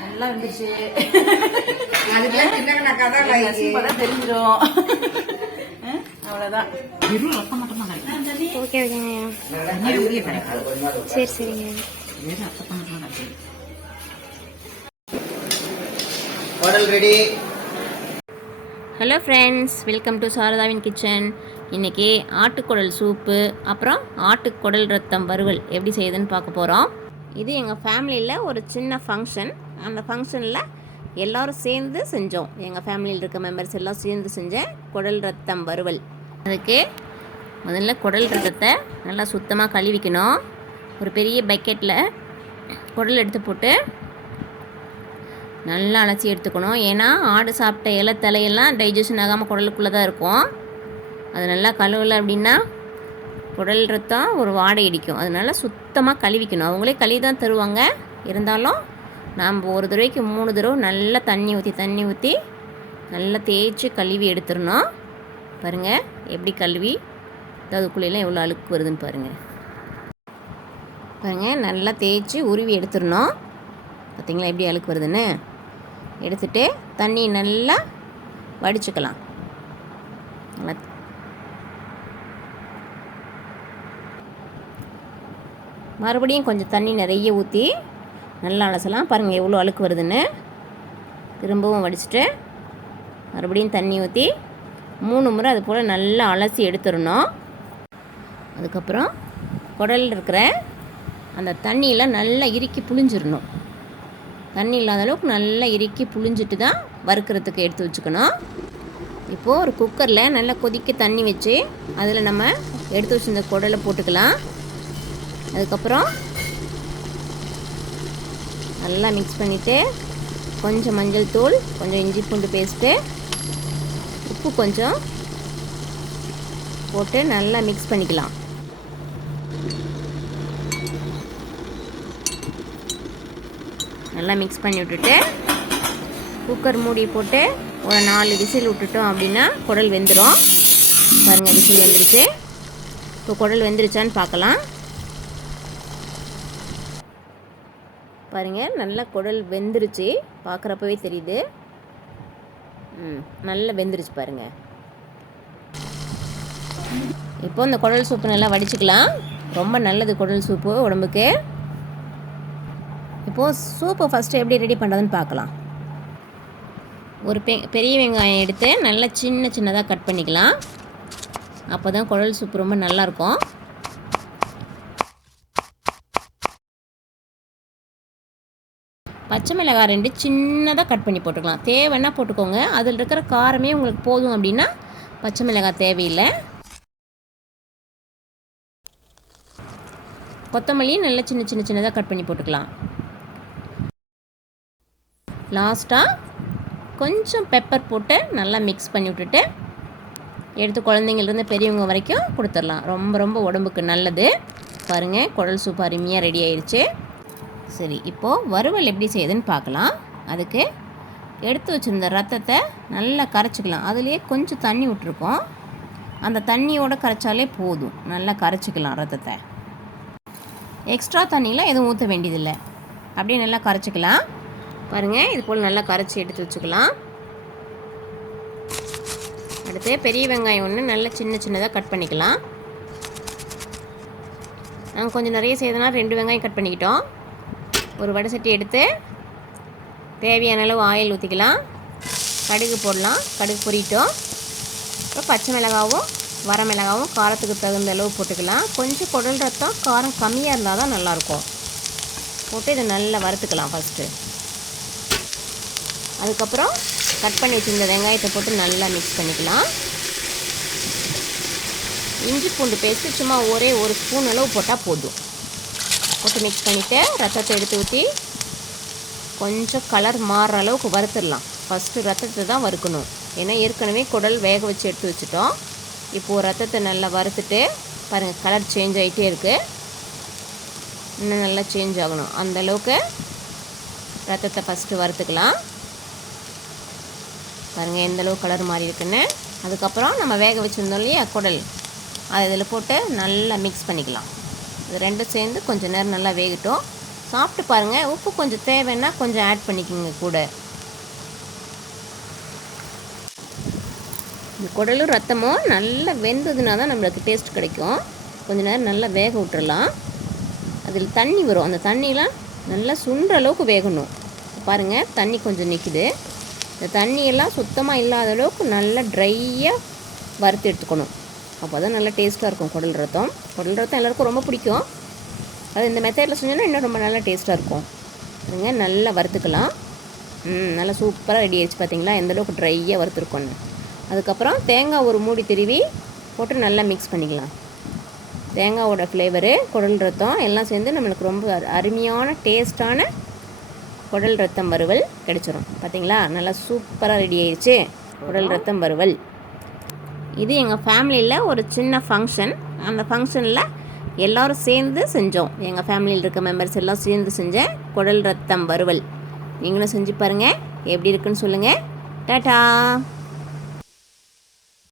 நல்லா வந்துருச்சு. தெரிஞ்சிடும். அவ்வளவுதான். ஓகே ஓகேங்க. சரி சரிங்க. Ready. Hello friends, welcome to சாரதாவின் கிச்சன். இன்றைக்கி ஆட்டுக்குடல் சூப்பு, அப்புறம் ஆட்டுக்குடல் ரத்தம் வறுவல் எப்படி செய்யுதுன்னு பார்க்க போகிறோம். இது எங்கள் ஃபேமிலியில் ஒரு சின்ன ஃபங்க்ஷன். அந்த ஃபங்க்ஷனில் எல்லோரும் சேர்ந்து செஞ்சோம். எங்கள் ஃபேமிலியில் இருக்க மெம்பர்ஸ் எல்லாம் சேர்ந்து செஞ்ச குடல் ரத்தம் வறுவல். அதுக்கு முதல்ல குடல் ரத்தத்தை நல்லா சுத்தமாக கழுவிக்கணும். ஒரு பெரிய பக்கெட்டில் குடல் எடுத்து போட்டு நல்லா அலசி எடுத்துக்கணும். ஏன்னா ஆடு சாப்பிட்ட இலை தலையெல்லாம் டைஜஷன் ஆகாமல் குடலுக்குள்ளே தான் இருக்கும். அது நல்லா கழுவலை அப்படின்னா குடல் ரத்தம் ஒரு வாடை அடிக்கும். அதனால் சுத்தமாக கழுவிக்கணும். அவங்களே கழுவி தான் தருவாங்க. இருந்தாலும் நாம் ஒரு தடவைக்கு 3 தடவை நல்லா தண்ணி ஊற்றி நல்லா தேய்ச்சி கழுவி எடுத்துடணும். பாருங்கள் எப்படி கழுவி, அதுக்குள்ளேலாம் எவ்வளோ அழுக்கு வருதுன்னு பாருங்கள். நல்லா தேய்ச்சி உருவி எடுத்துடணும். பார்த்திங்களா எப்படி அழுக்கு வருதுன்னு. எடுத்துகிட்டு தண்ணி நல்லா வடிச்சுக்கலாம். மறுபடியும் கொஞ்சம் தண்ணி நிறைய ஊற்றி நல்லா அலசலாம். பாருங்கள் எவ்வளோ அழுக்கு வருதுன்னு. திரும்பவும் வடிச்சுட்டு மறுபடியும் தண்ணி ஊற்றி 3 முறை அது போல் நல்லா அலசி எடுத்துடணும். அதுக்கப்புறம் குடலில் இருக்கிற அந்த தண்ணியில் நல்லா இறுக்கி புழிஞ்சிடணும். தண்ணி இல்லாத அளவுக்கு நல்லா இறுக்கி புழிஞ்சிட்டு தான் வறுக்கிறதுக்கு எடுத்து வச்சுக்கணும். இப்போது ஒரு குக்கரில் நல்லா கொதிக்க தண்ணி வச்சு அதில் நம்ம எடுத்து வச்சுருந்த குடலை போட்டுக்கலாம். அதுக்கப்புறம் நல்லா மிக்ஸ் பண்ணிவிட்டு கொஞ்சம் மஞ்சள் தூள், கொஞ்சம் இஞ்சி பூண்டு பேஸ்ட்டு, உப்பு கொஞ்சம் போட்டு நல்லா மிக்ஸ் பண்ணிக்கலாம். நல்லா மிக்ஸ் பண்ணி விட்டுட்டு குக்கர் மூடி போட்டு ஒரு 4 விசில் விட்டுட்டோம் அப்படின்னா குடல் வெந்துடும். பாருங்கள் விசில் வெந்துருச்சு. இப்போ குடல் வெந்துருச்சான்னு பார்க்கலாம். பாருங்கள் நல்லா குடல் வெந்துருச்சு. பார்க்குறப்பவே தெரியுது. நல்லா வெந்துருச்சு பாருங்கள். இப்போ இந்த குடல் சூப்பு நல்லா வடிச்சுக்கலாம். ரொம்ப நல்லது குடல் சூப்பு உடம்புக்கு. இப்போது சூப்பை ஃபஸ்ட்டு எப்படி ரெடி பண்ணுறதுன்னு பார்க்கலாம். ஒரு பெரிய வெங்காயம் எடுத்து நல்லா சின்னதாக கட் பண்ணிக்கலாம். அப்போ தான் குடல் சூப்பு ரொம்ப நல்லாயிருக்கும். பச்சை மிளகாய் 2 சின்னதாக கட் பண்ணி போட்டுக்கலாம். தேவைன்னா போட்டுக்கோங்க. அதில் இருக்கிற காரமே உங்களுக்கு போதும் அப்படின்னா பச்சை மிளகாய் தேவையில்லை. கொத்தமல்லி நல்லா சின்னதாக கட் பண்ணி போட்டுக்கலாம். லாஸ்ட்டாக கொஞ்சம் பெப்பர் போட்டு நல்லா மிக்ஸ் பண்ணி விட்டுட்டு எடுத்து குழந்தைங்கள்லேருந்து பெரியவங்க வரைக்கும் கொடுத்துடலாம். ரொம்ப உடம்புக்கு நல்லது. பாருங்கள் குடல் சூப் அருமையாக ரெடி ஆயிடுச்சு. சரி, இப்போது வறுவல் எப்படி செய்யுதுன்னு பார்க்கலாம். அதுக்கு எடுத்து வச்சுருந்த ரத்தத்தை நல்லா கரைச்சிக்கலாம். அதுலேயே கொஞ்சம் தண்ணி விட்டுருக்கோம். அந்த தண்ணியோடு கரைச்சாலே போதும். நல்லா கரைச்சிக்கலாம் ரத்தத்தை. எக்ஸ்ட்ரா தண்ணியில் எதுவும் ஊற்ற வேண்டியதில்லை. அப்படியே நல்லா கரைச்சிக்கலாம். பாருங்கள் இது போல் நல்லா கரைச்சி எடுத்து வச்சுக்கலாம். அடுத்து பெரிய வெங்காயம் ஒன்று நல்லா சின்னதாக கட் பண்ணிக்கலாம். நாங்கள் கொஞ்சம் நிறைய செய்தனா 2 வெங்காயம் கட் பண்ணிக்கிட்டோம். ஒரு வடை சட்டி எடுத்து தேவையான அளவு ஆயில் ஊற்றிக்கலாம். கடுகு போடலாம். கடுகு பொரிட்டோம். இப்போ பச்சை மிளகாவும் வரமிளகாவும் காரத்துக்கு தகுந்த அளவு போட்டுக்கலாம். கொஞ்சம் குடல் ரத்தம் காரம் கம்மியாக இருந்தால் தான் நல்லாயிருக்கும். போட்டு இதை நல்லா வறுத்துக்கலாம் ஃபஸ்ட்டு. அதுக்கப்புறம் கட் பண்ணி வச்சுருந்த வெங்காயத்தை போட்டு நல்லா மிக்ஸ் பண்ணிக்கலாம். இஞ்சி பூண்டு பேஸ்ட்டு சும்மா ஒரே 1 ஸ்பூன் அளவு போட்டால் போதும். போட்டு மிக்ஸ் பண்ணிவிட்டு ரத்தத்தை எடுத்து ஊற்றி கொஞ்சம் கலர் மாறுற அளவுக்கு வறுத்துடலாம். ஃபஸ்ட்டு ரத்தத்தை தான் வறுக்கணும். ஏன்னா ஏற்கனவே குடல் வேக வச்சு எடுத்து வச்சுட்டோம். இப்போது ரத்தத்தை நல்லா வறுத்துட்டு பாருங்கள் கலர் சேஞ்ச் ஆகிட்டே இருக்குது. இன்னும் நல்லா சேஞ்ச் ஆகணும். அந்தளவுக்கு ரத்தத்தை ஃபஸ்ட்டு வறுத்துக்கலாம். பாருங்கள் எந்தளவு கலர் மாறி இருக்குன்னு. அதுக்கப்புறம் நம்ம வேக வச்சுருந்தோம் இல்லையா குடல், அது இதில் போட்டு நல்லா மிக்ஸ் பண்ணிக்கலாம். இது ரெண்டும் சேர்ந்து கொஞ்சம் நேரம் நல்லா வேகட்டும். சாப்பிட்டு பாருங்கள். உப்பு கொஞ்சம் தேவைன்னா கொஞ்சம் ஆட் பண்ணிக்கோங்க கூட. இந்த குடலும் ரத்தமும் நல்லா வெந்ததுனா தான் நம்மளுக்கு டேஸ்ட் கிடைக்கும். கொஞ்சம் நேரம் நல்லா வேக விட்டுறலாம். அதில் தண்ணி வரும், அந்த தண்ணியெலாம் நல்லா சுண்டுற அளவுக்கு வேகணும். பாருங்கள், தண்ணி கொஞ்சம் நிற்குது. இந்த தண்ணியெல்லாம் சுத்தமாக இல்லாத அளவுக்கு நல்லா ட்ரையாக வறுத்து எடுத்துக்கணும். அப்போ தான் நல்லா டேஸ்ட்டாக இருக்கும் குடல் ரத்தம். குடல் ரத்தம் எல்லாருக்கும் ரொம்ப பிடிக்கும். அது இந்த மெத்தடில் செஞ்சோன்னா இன்னும் ரொம்ப நல்லா டேஸ்ட்டாக இருக்கும். அதுங்க நல்லா வறுத்துக்கலாம். நல்லா சூப்பராக ரெடி ஆகிடுச்சு. பார்த்தீங்களா எந்தளவுக்கு ட்ரையாக வறுத்துருக்கோன்னு. அதுக்கப்புறம் தேங்காய் ஒரு மூடி திருவி போட்டு நல்லா மிக்ஸ் பண்ணிக்கலாம். தேங்காவோட ஃப்ளேவரு, குடல் ரத்தம் எல்லாம் சேர்ந்து நம்மளுக்கு ரொம்ப அருமையான டேஸ்ட்டான குடல் ரத்தம் வறுவல் கிடச்சிரும். பார்த்தீங்களா நல்லா சூப்பராக ரெடி ஆயிடுச்சு குடல் ரத்தம் வறுவல். இது எங்கள் ஃபேமிலியில் ஒரு சின்ன ஃபங்க்ஷன். அந்த ஃபங்க்ஷனில் எல்லோரும் சேர்ந்து செஞ்சோம். எங்கள் ஃபேமிலியில் இருக்க மெம்பர்ஸ் எல்லாம் சேர்ந்து செஞ்ச குடல் ரத்தம் வறுவல். நீங்களும் செஞ்சு பாருங்கள், எப்படி இருக்குன்னு சொல்லுங்கள். டாடா.